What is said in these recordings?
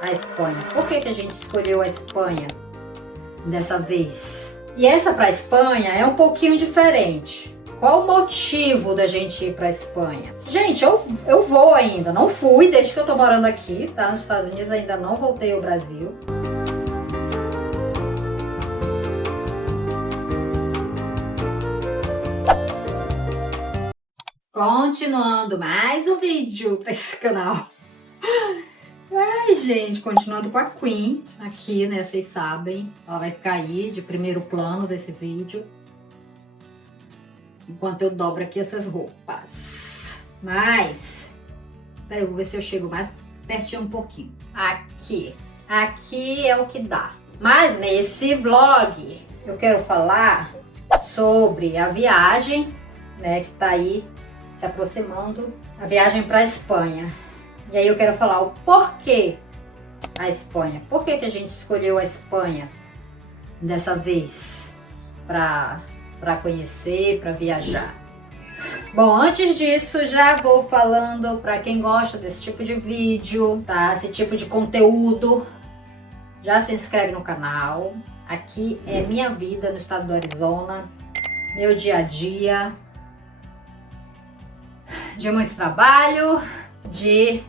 a Espanha? Por que que a gente escolheu a Espanha dessa vez? E essa para a Espanha é um pouquinho diferente. Qual o motivo da gente ir para a Espanha? Gente, eu vou ainda, não fui desde que eu tô morando aqui, tá? Nos Estados Unidos, ainda não voltei ao Brasil. Continuando mais um vídeo para esse canal. Ai, gente, continuando com a Queen aqui, né? Vocês sabem, ela vai ficar aí de primeiro plano desse vídeo. Enquanto eu dobro aqui essas roupas. Mas, peraí, eu vou ver se eu chego mais pertinho um pouquinho. Aqui é o que dá. Mas nesse vlog eu quero falar sobre a viagem, né? Que tá aí se aproximando, a viagem para a Espanha. E aí eu quero falar o porquê a Espanha. Por que que a gente escolheu a Espanha dessa vez para conhecer, para viajar? Bom, antes disso, já vou falando para quem gosta desse tipo de vídeo, tá? Esse tipo de conteúdo, já se inscreve no canal. Aqui é minha vida no estado do Arizona, meu dia a dia, de muito trabalho, de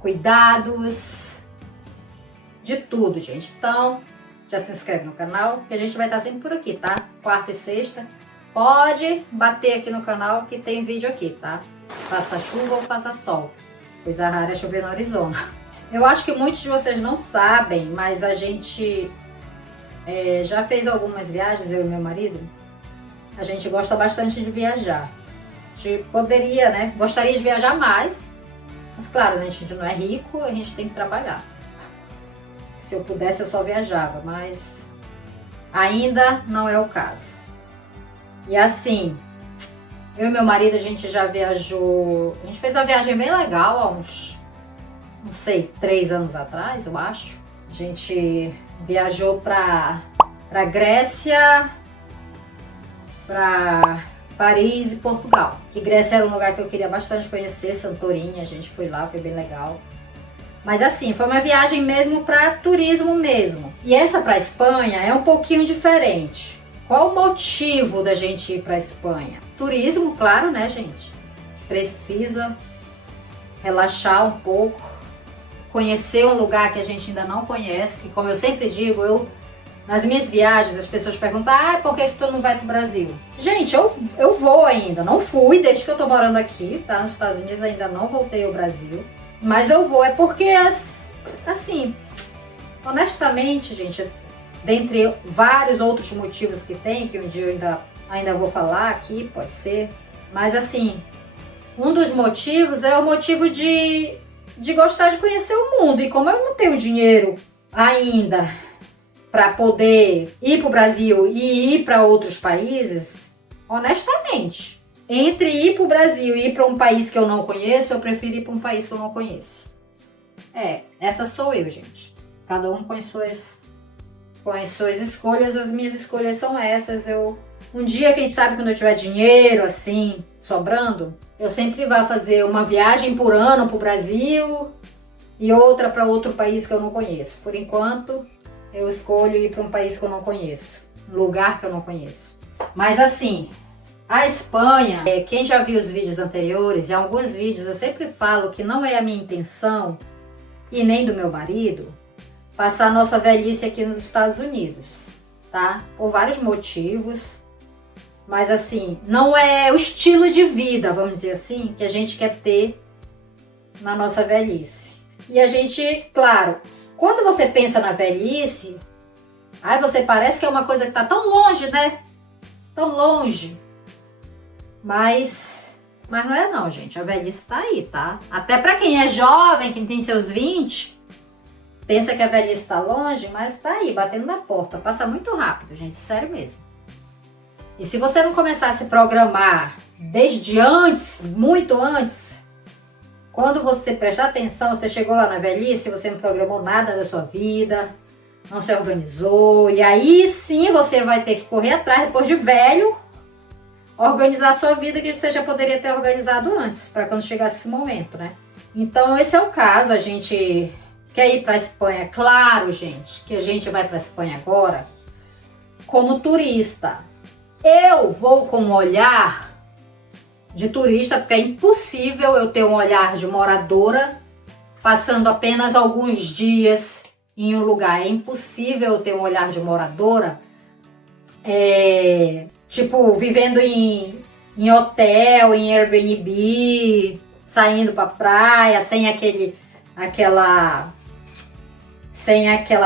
cuidados, de tudo, gente. Então, já se inscreve no canal, que a gente vai estar sempre por aqui, tá? Quarta e sexta. Pode bater aqui no canal que tem vídeo aqui, tá? Faça chuva ou faça sol. Coisa rara é chover no Arizona. Eu acho que muitos de vocês não sabem, mas a gente já fez algumas viagens, eu e meu marido. A gente gosta bastante de viajar. A gente poderia, né? Gostaria de viajar mais. Mas claro, né, a gente não é rico, a gente tem que trabalhar. Se eu pudesse, eu só viajava, mas ainda não é o caso. E assim, eu e meu marido, a gente já viajou... A gente fez uma viagem bem legal há uns, não sei, 3 anos atrás, eu acho. A gente viajou pra Grécia, pra Paris e Portugal. Que Grécia era um lugar que eu queria bastante conhecer, Santorini, a gente foi lá, foi bem legal. Mas assim, foi uma viagem mesmo para turismo mesmo. E essa para Espanha é um pouquinho diferente. Qual o motivo da gente ir para Espanha? Turismo, claro, né, gente? A gente precisa relaxar um pouco, conhecer um lugar que a gente ainda não conhece, que como eu sempre digo, nas minhas viagens, as pessoas perguntam, por que tu não vai pro Brasil? Gente, eu vou ainda, não fui desde que eu tô morando aqui, tá? Nos Estados Unidos, ainda não voltei ao Brasil. Mas eu vou, é porque, assim, honestamente, gente, dentre vários outros motivos que tem, que um dia eu ainda vou falar aqui, pode ser. Mas assim, um dos motivos é o motivo de gostar de conhecer o mundo. E como eu não tenho dinheiro ainda para poder ir para o Brasil e ir para outros países, honestamente, entre ir para o Brasil e ir para um país que eu não conheço, eu prefiro ir para um país que eu não conheço. Essa sou eu, gente. Cada um com as suas escolhas, as minhas escolhas são essas. Um dia, quem sabe, quando eu tiver dinheiro, assim, sobrando, eu sempre vou fazer uma viagem por ano para o Brasil e outra para outro país que eu não conheço. Por enquanto, eu escolho ir para um país que eu não conheço, um lugar que eu não conheço. Mas assim, a Espanha, quem já viu os vídeos anteriores, em alguns vídeos eu sempre falo que não é a minha intenção, e nem do meu marido, passar nossa velhice aqui nos Estados Unidos, tá? Por vários motivos. Mas assim, não é o estilo de vida, vamos dizer assim, que a gente quer ter na nossa velhice. E a gente, claro, quando você pensa na velhice, aí você parece que é uma coisa que tá tão longe, né? Tão longe. Mas não é não, gente. A velhice tá aí, tá? Até pra quem é jovem, quem tem seus 20, pensa que a velhice tá longe, mas tá aí, batendo na porta. Passa muito rápido, gente. Sério mesmo. E se você não começar a se programar desde antes, muito antes, quando você prestar atenção, você chegou lá na velhice, você não programou nada da sua vida, não se organizou, e aí sim você vai ter que correr atrás, depois de velho, organizar a sua vida que você já poderia ter organizado antes, para quando chegasse esse momento, né? Então esse é o caso, a gente quer ir para a Espanha. Claro, gente, que a gente vai para a Espanha agora como turista. Eu vou com um olhar de turista, porque é impossível eu ter um olhar de moradora passando apenas alguns dias em um lugar. É impossível eu ter um olhar de moradora, tipo, vivendo em hotel, em Airbnb, saindo pra praia, sem aquela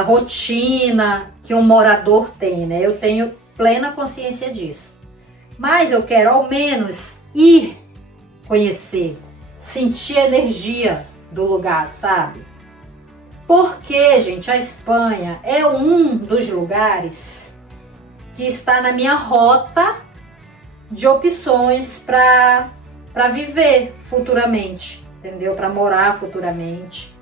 rotina que um morador tem, né? Eu tenho plena consciência disso. Mas eu quero ao menos ir conhecer, sentir a energia do lugar, sabe? Porque, gente, a Espanha é um dos lugares que está na minha rota de opções para viver futuramente, entendeu? Para morar futuramente.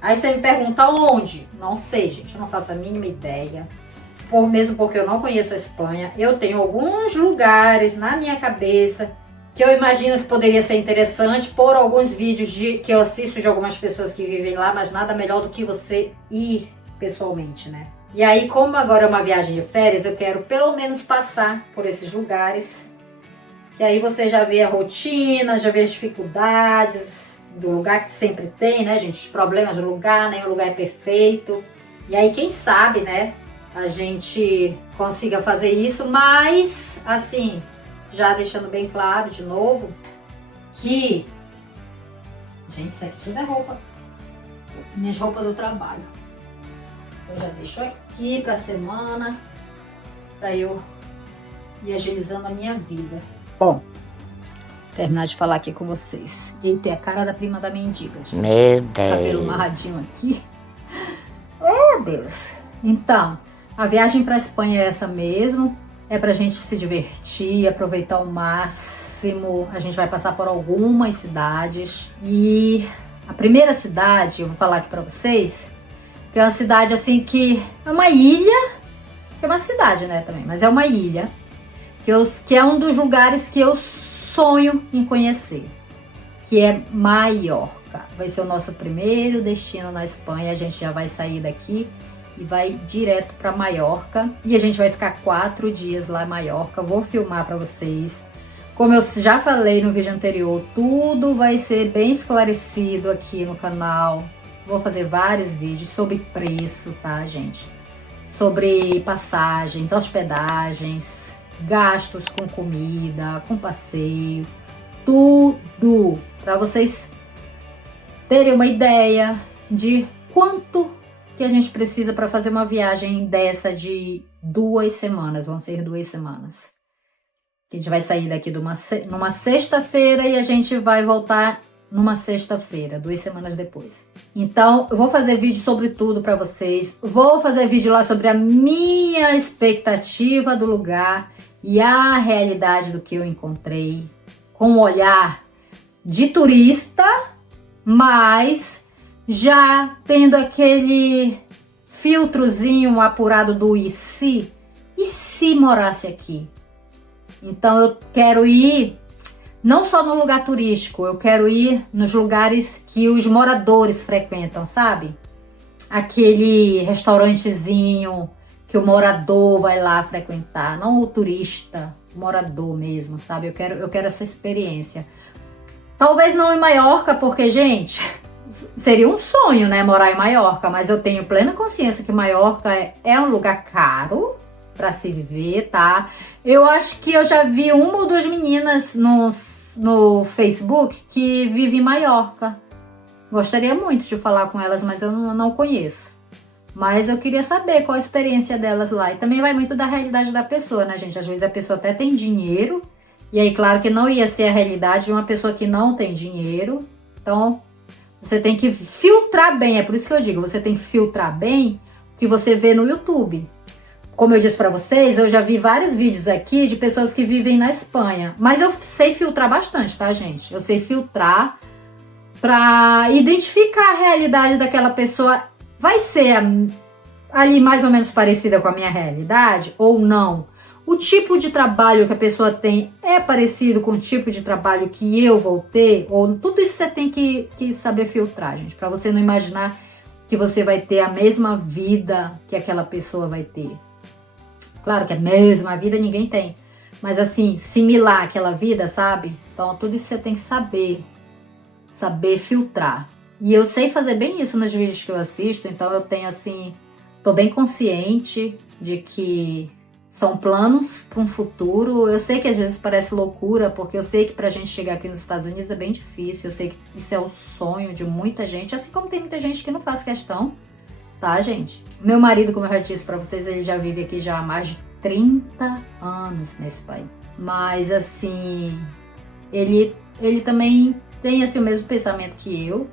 Aí você me pergunta onde? Não sei, gente, eu não faço a mínima ideia. Mesmo porque eu não conheço a Espanha, eu tenho alguns lugares na minha cabeça que eu imagino que poderia ser interessante por alguns vídeos que eu assisto de algumas pessoas que vivem lá, mas nada melhor do que você ir pessoalmente, né? E aí, como agora é uma viagem de férias, eu quero pelo menos passar por esses lugares, que aí você já vê a rotina, já vê as dificuldades do lugar que sempre tem, né, gente? Os problemas do lugar, nenhum lugar é perfeito. E aí, quem sabe, né, a gente consiga fazer isso, mas, assim, já deixando bem claro de novo que, gente, isso aqui tudo é roupa, minhas roupas do trabalho. Eu já deixo aqui pra semana, pra eu ir agilizando a minha vida. Bom, terminar de falar aqui com vocês. E tem a cara da prima da mendiga, gente. Meu Deus. Cabelo amarradinho aqui. Oh, Deus. Então, a viagem pra Espanha é essa mesmo. É pra gente se divertir, aproveitar ao máximo. A gente vai passar por algumas cidades. E a primeira cidade, eu vou falar aqui pra vocês, que é uma cidade assim que é uma ilha. Que é uma cidade, né, também, mas é uma ilha. Que é um dos lugares que eu sonho em conhecer. Que é Maiorca. Vai ser o nosso primeiro destino na Espanha. A gente já vai sair daqui e vai direto para Maiorca. E a gente vai ficar 4 dias lá em Maiorca. Vou filmar para vocês. Como eu já falei no vídeo anterior, tudo vai ser bem esclarecido aqui no canal. Vou fazer vários vídeos sobre preço, tá, gente? Sobre passagens, hospedagens, gastos com comida, com passeio, tudo para vocês terem uma ideia de quanto que a gente precisa para fazer uma viagem dessa de 2 semanas. Vão ser 2 semanas. A gente vai sair daqui numa sexta-feira e a gente vai voltar numa sexta-feira, 2 semanas depois. Então, eu vou fazer vídeo sobre tudo para vocês. Vou fazer vídeo lá sobre a minha expectativa do lugar e a realidade do que eu encontrei, com um olhar de turista, mas já tendo aquele filtrozinho apurado do e se morasse aqui? Então eu quero ir não só no lugar turístico, eu quero ir nos lugares que os moradores frequentam, sabe? Aquele restaurantezinho que o morador vai lá frequentar, não o turista, o morador mesmo, sabe? Eu quero essa experiência. Talvez não em Maiorca, porque, gente, seria um sonho, né, morar em Maiorca, mas eu tenho plena consciência que Maiorca é um lugar caro para se viver, tá? Eu acho que eu já vi 1 ou 2 meninas no Facebook que vivem em Maiorca. Gostaria muito de falar com elas, mas eu não conheço. Mas eu queria saber qual a experiência delas lá. E também vai muito da realidade da pessoa, né, gente? Às vezes a pessoa até tem dinheiro. E aí, claro que não ia ser a realidade de uma pessoa que não tem dinheiro. Então, você tem que filtrar bem. É por isso que eu digo, você tem que filtrar bem o que você vê no YouTube. Como eu disse pra vocês, eu já vi vários vídeos aqui de pessoas que vivem na Espanha. Mas eu sei filtrar bastante, tá, gente? Eu sei filtrar pra identificar a realidade daquela pessoa. Vai ser ali mais ou menos parecida com a minha realidade ou não? O tipo de trabalho que a pessoa tem é parecido com o tipo de trabalho que eu vou ter? Ou tudo isso você tem que saber filtrar, gente, para você não imaginar que você vai ter a mesma vida que aquela pessoa vai ter. Claro que a mesma vida ninguém tem, mas assim, similar àquela vida, sabe? Então tudo isso você tem que saber filtrar. E eu sei fazer bem isso nos vídeos que eu assisto, então eu tenho assim, tô bem consciente de que são planos para um futuro. Eu sei que às vezes parece loucura, porque eu sei que pra gente chegar aqui nos Estados Unidos é bem difícil, eu sei que isso é o sonho de muita gente, assim como tem muita gente que não faz questão, tá, gente? Meu marido, como eu já disse pra vocês, ele já vive aqui já há mais de 30 anos nesse país. Mas assim, ele também tem assim o mesmo pensamento que eu.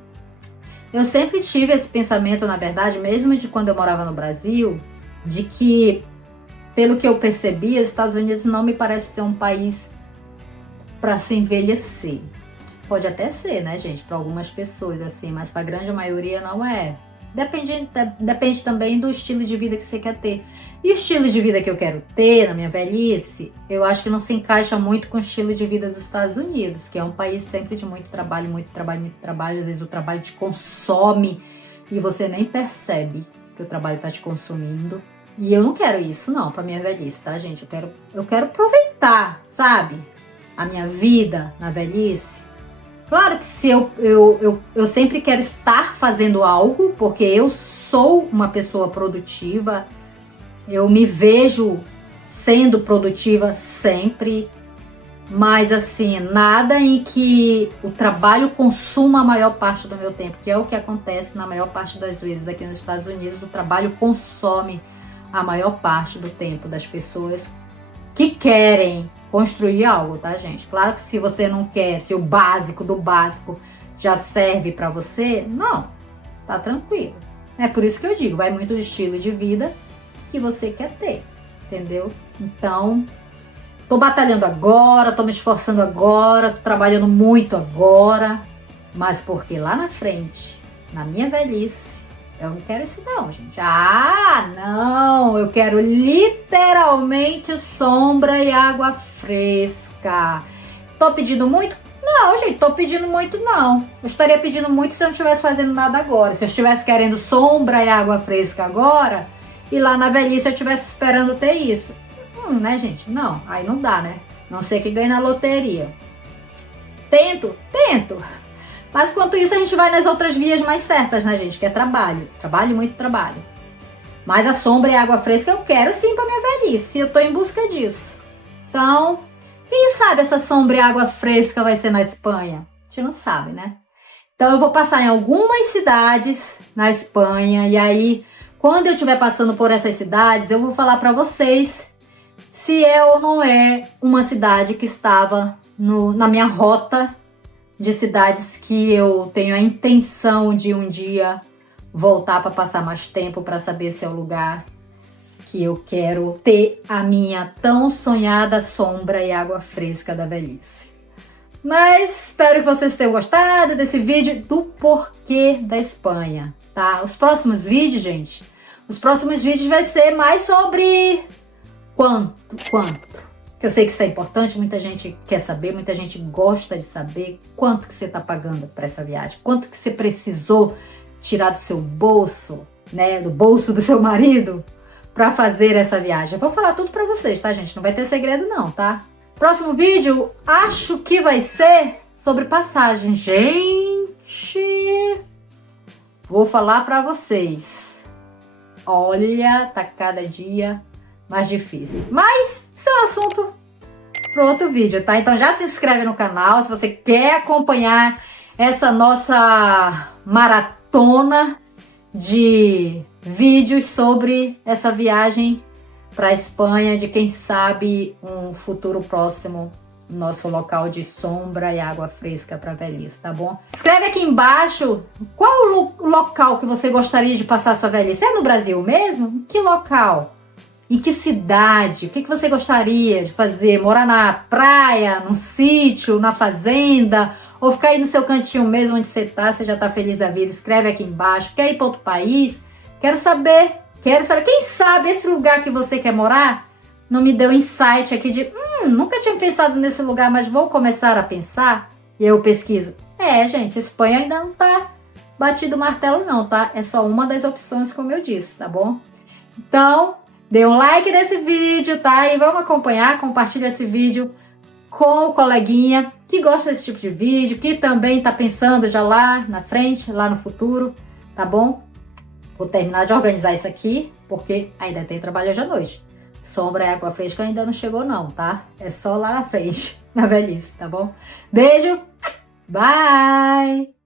Eu sempre tive esse pensamento, na verdade, mesmo de quando eu morava no Brasil, de que, pelo que eu percebi, os Estados Unidos não me parece ser um país para se envelhecer. Pode até ser, né, gente, para algumas pessoas, assim, mas para a grande maioria não é. Depende também do estilo de vida que você quer ter. E o estilo de vida que eu quero ter na minha velhice, eu acho que não se encaixa muito com o estilo de vida dos Estados Unidos, que é um país sempre de muito trabalho, muito trabalho, muito trabalho. Às vezes o trabalho te consome e você nem percebe que o trabalho está te consumindo. E eu não quero isso, não, pra minha velhice, tá, gente? Eu quero aproveitar, sabe? A minha vida na velhice. Claro que se eu sempre quero estar fazendo algo, porque eu sou uma pessoa produtiva, eu me vejo sendo produtiva sempre, mas assim, nada em que o trabalho consuma a maior parte do meu tempo, que é o que acontece na maior parte das vezes aqui nos Estados Unidos. O trabalho consome a maior parte do tempo das pessoas que querem construir algo, tá, gente? Claro que se você não quer, se o básico do básico já serve pra você, não, tá tranquilo. É por isso que eu digo, vai muito do estilo de vida que você quer ter, entendeu? Então, tô batalhando agora, tô me esforçando agora, tô trabalhando muito agora, mas porque lá na frente, na minha velhice, eu não quero isso não, gente. Ah, não! Eu quero literalmente sombra e água fresca. Tô pedindo muito? Não, gente, tô pedindo muito não. Eu estaria pedindo muito se eu não estivesse fazendo nada agora. Se eu estivesse querendo sombra e água fresca agora, e lá na velhice eu estivesse esperando ter isso. Né, gente? Não, aí não dá, né? Não sei que ganhe na loteria. Tento. Mas enquanto isso a gente vai nas outras vias mais certas, né, gente? Que é trabalho. Trabalho, muito trabalho. Mas a sombra e a água fresca eu quero sim pra minha velhice. Eu tô em busca disso. Então, quem sabe essa sombra e água fresca vai ser na Espanha? A gente não sabe, né? Então eu vou passar em algumas cidades na Espanha. E aí, quando eu estiver passando por essas cidades, eu vou falar pra vocês se é ou não é uma cidade que estava na minha rota de cidades que eu tenho a intenção de um dia voltar para passar mais tempo, para saber se é o lugar que eu quero ter a minha tão sonhada sombra e água fresca da velhice. Mas espero que vocês tenham gostado desse vídeo do porquê da Espanha, tá? Os próximos vídeos, gente, vai ser mais sobre quanto. Que eu sei que isso é importante, muita gente quer saber, muita gente gosta de saber quanto que você está pagando para essa viagem, quanto que você precisou tirar do seu bolso, né, do bolso do seu marido, para fazer essa viagem. Eu vou falar tudo para vocês, tá, gente? Não vai ter segredo não, tá? Próximo vídeo, acho que vai ser sobre passagem. Gente, vou falar para vocês. Olha, tá cada dia mais difícil. Mas isso é um assunto para outro vídeo, tá? Então já se inscreve no canal se você quer acompanhar essa nossa maratona de vídeos sobre essa viagem para a Espanha, de quem sabe um futuro próximo, nosso local de sombra e água fresca para velhice, tá bom? Escreve aqui embaixo qual o local que você gostaria de passar a sua velhice. É no Brasil mesmo? Que local? Em que cidade? O que você gostaria de fazer? Morar na praia, num sítio, na fazenda? Ou ficar aí no seu cantinho mesmo onde você já tá feliz da vida? Escreve aqui embaixo. Quer ir para outro país? Quero saber. Quem sabe esse lugar que você quer morar não me deu insight aqui de nunca tinha pensado nesse lugar, mas vou começar a pensar. E eu pesquiso. Gente, a Espanha ainda não tá batido o martelo não, tá? É só uma das opções, como eu disse, tá bom? Então, dê um like nesse vídeo, tá? E vamos acompanhar, compartilha esse vídeo com o coleguinha que gosta desse tipo de vídeo, que também tá pensando já lá na frente, lá no futuro, tá bom? Vou terminar de organizar isso aqui, porque ainda tem trabalho hoje à noite. Sombra e água fresca ainda não chegou não, tá? É só lá na frente, na velhice, tá bom? Beijo, bye!